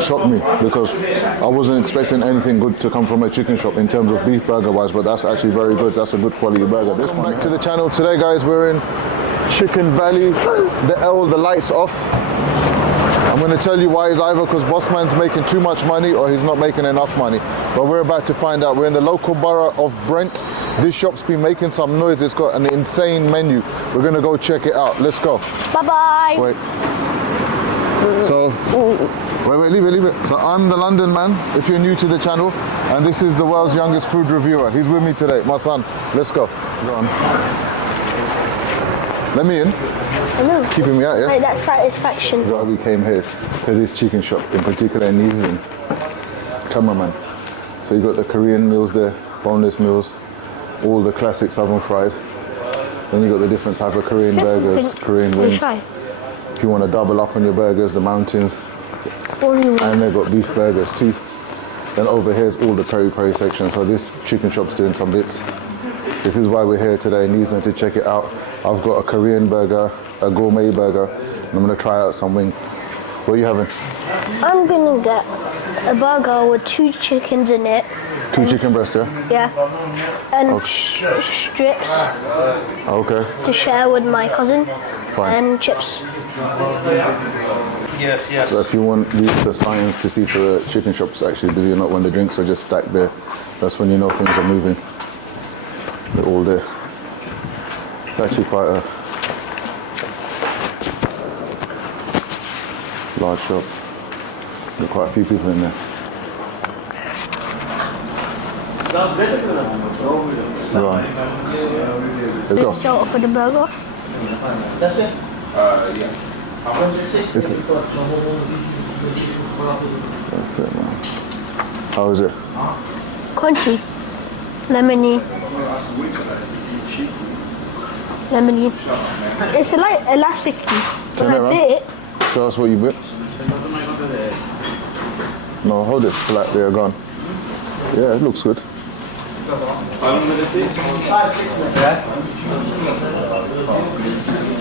that shocked me because I wasn't expecting anything good to come from a chicken shop in terms of beef burger wise, but that's actually very good. That's a good quality burger. This one. Back to the channel today, guys. We're in Chicken Valley. The lights off. I'm going to tell you why. It's either because Bossman's making too much money or he's not making enough money. But we're about to find out. We're in the local borough of Brent. This shop's been making some noise. It's got an insane menu. We're going to go check it out. Let's go. Bye-bye. Wait. So, wait, leave it. So I'm the London man, if you're new to the channel, and this is the world's youngest food reviewer. He's with me today, my son. Let's go. Go on. Let me in. I know. Keeping me out, yeah? Like that satisfaction. Why we came here to this chicken shop, in particular in Neasden. Cameraman. So you got the Korean meals there, boneless meals, all the classics oven fried. Then you got the different type of Korean burgers, Korean wings. If you want to double up on your burgers, the mountains. And they've got beef burgers too. Then over here is all the peri-peri section. So this chicken shop's doing some bits. This is why we're here today in Neasden to check it out. I've got a Korean burger, a gourmet burger, and I'm going to try out some wings. What are you having? I'm going to get a burger with 2 chickens in it. 2 chicken breasts, yeah? Yeah. And strips. Okay. To share with my cousin. Fine. And chips. Yes. So if you want the signs to see if the chicken shop's actually busy or not, when the drinks are just stacked there, that's when you know things are moving. They're all there. It's actually quite a large shop. There are quite a few people in there. Right. Let's go. Shout out for the burger. That's it? Yeah. That's it, man. How is it? Crunchy. Lemony. It's like elasticy. When I bit it. Show us what you bit. No, hold it flat there, gone. Yeah, it looks good.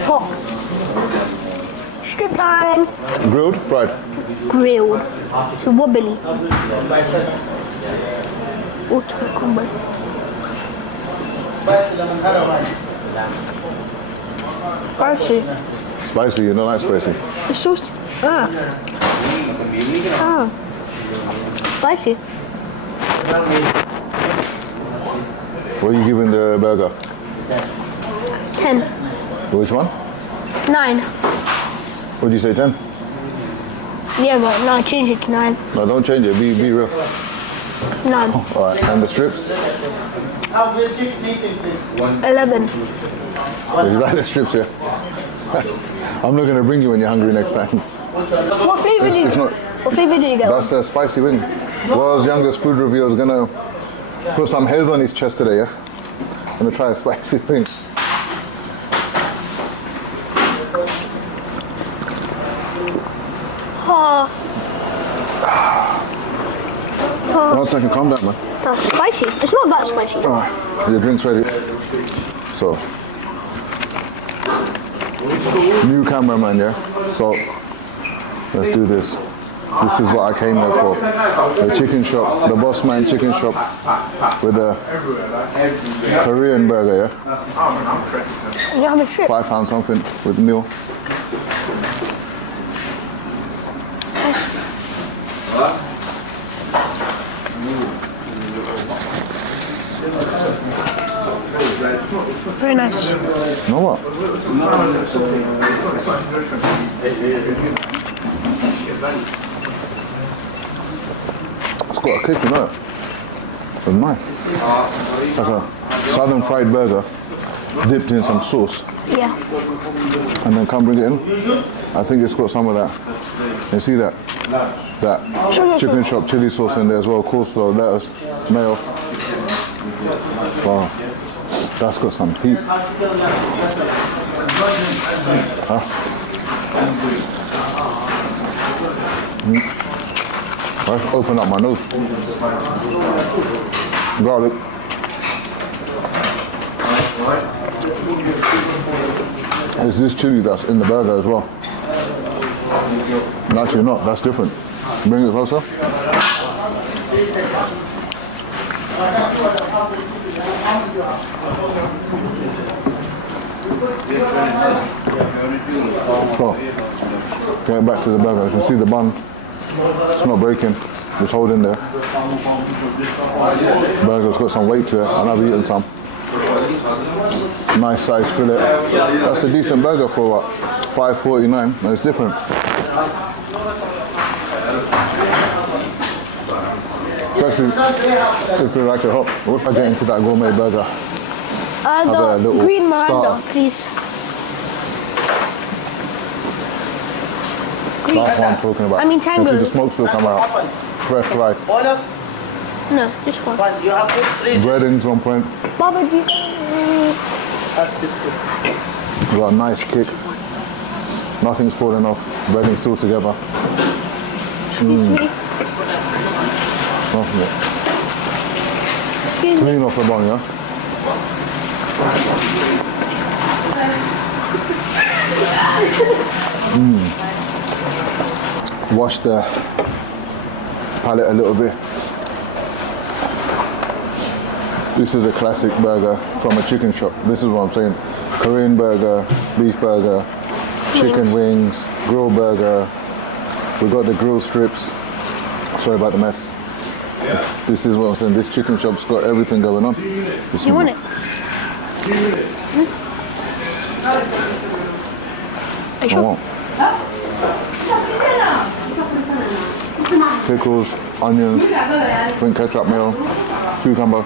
Hot. Strip time. Grilled? Fried? Grilled. It's wobbly. Ultimate combo. Spicy. Spicy, you don't like spicy? It's so spicy. What are you giving the burger? 10. Which one? 9. What did you say, 10? Yeah, but no, I changed it to 9. No, don't change it. Be real. 9. All right, and the strips? 11. You like the strips, yeah? I'm not going to bring you when you're hungry next time. What flavour did you get? That's a spicy wing. World's youngest food reviewer is going to put some hairs on his chest today, yeah? I'm going to try a spicy wing. One second, calm down, man. That's spicy. It's not that spicy. Your drink's ready. So, new cameraman, yeah? So, let's do this. This is what I came here for. The chicken shop, the Bossman chicken shop with a Korean burger, yeah? You have a strip. £5 something with meal. Very nice. Know what? It's got a kick, you know. It's nice. It's like a southern fried burger dipped in some sauce. Yeah. And then come bring it in. I think it's got some of that. You see that? That chicken shop chili sauce in there as well. Coleslaw, lettuce, mayo. Wow. That's got some heat. Huh? Right, open up my nose. Garlic. It's this chili that's in the burger as well. And actually not, that's different. Bring it closer. So, get back to the burger. You can see the bun. It's not breaking. It's holding there. Burger's got some weight to it, and I've eaten some. Nice size fillet. That's a decent burger for what? $5.49. And it's different. Especially if you like it hot. What if I get into that gourmet burger? The green Miranda, please. That's what I'm talking about. I mean You can see tango. the smoke still come out. Fresh fried. No, just one. Breadings on point. Baba, do you... We got a nice kick. Nothing's falling off. Breading's still together. Excuse me. Nothing. Excuse me. Clean off the bone, yeah? Wash the palate a little bit. This is a classic burger from a chicken shop. This is what I'm saying. Korean burger, beef burger, chicken wings, grill burger. We got the grill strips. Sorry about the mess. This is what I'm saying. This chicken shop's got everything going on. You want it? I want pickles, onions, green ketchup mayo, cucumber.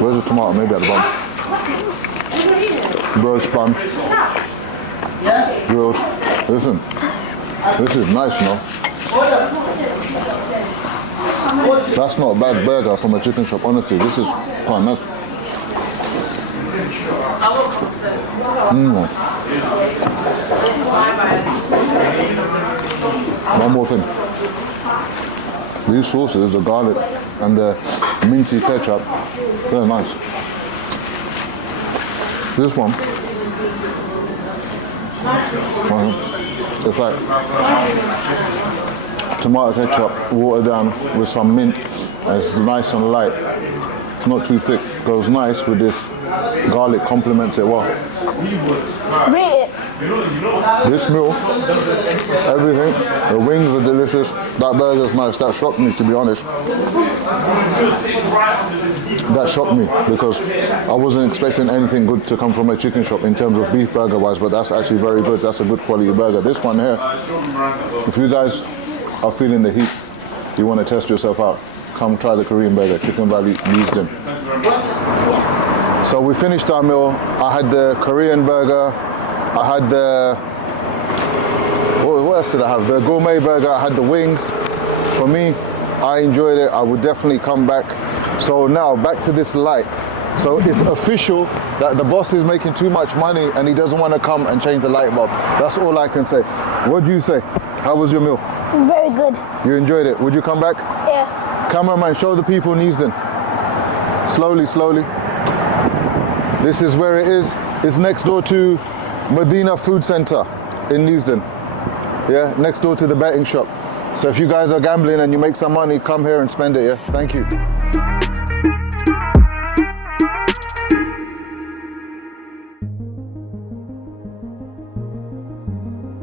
Where's the tomato? Maybe at the bottom. Broiled bun. Grilled. Listen, this is nice, you know. That's not a bad burger from a chicken shop, honestly. This is quite nice. One more thing. These sauces, the garlic and the minty ketchup, they're nice. This one, it's like tomato ketchup watered down with some mint. It's nice and light. It's not too thick. Goes nice with this garlic, complements it well. Rate it. This meal, everything, the wings are delicious, that burger's nice. That shocked me, to be honest. That shocked me because I wasn't expecting anything good to come from a chicken shop in terms of beef burger wise, but that's actually very good. That's a good quality burger. This one here, if you guys are feeling the heat, you want to test yourself out, come try the Korean burger, Chicken Valley, Neasden. So we finished our meal. I had the Korean burger. I had the, what else did I have? The gourmet burger. I had the wings. For me, I enjoyed it. I would definitely come back. So now back to this light. So it's official that the boss is making too much money and he doesn't want to come and change the light bulb. That's all I can say. What do you say? How was your meal? Very good. You enjoyed it. Would you come back? Yeah. Cameraman, show the people Neasden. Slowly, slowly. This is where it is. It's next door to Medina Food Center in Neasden. Yeah, next door to the betting shop. So if you guys are gambling and you make some money, come here and spend it, yeah? Thank you.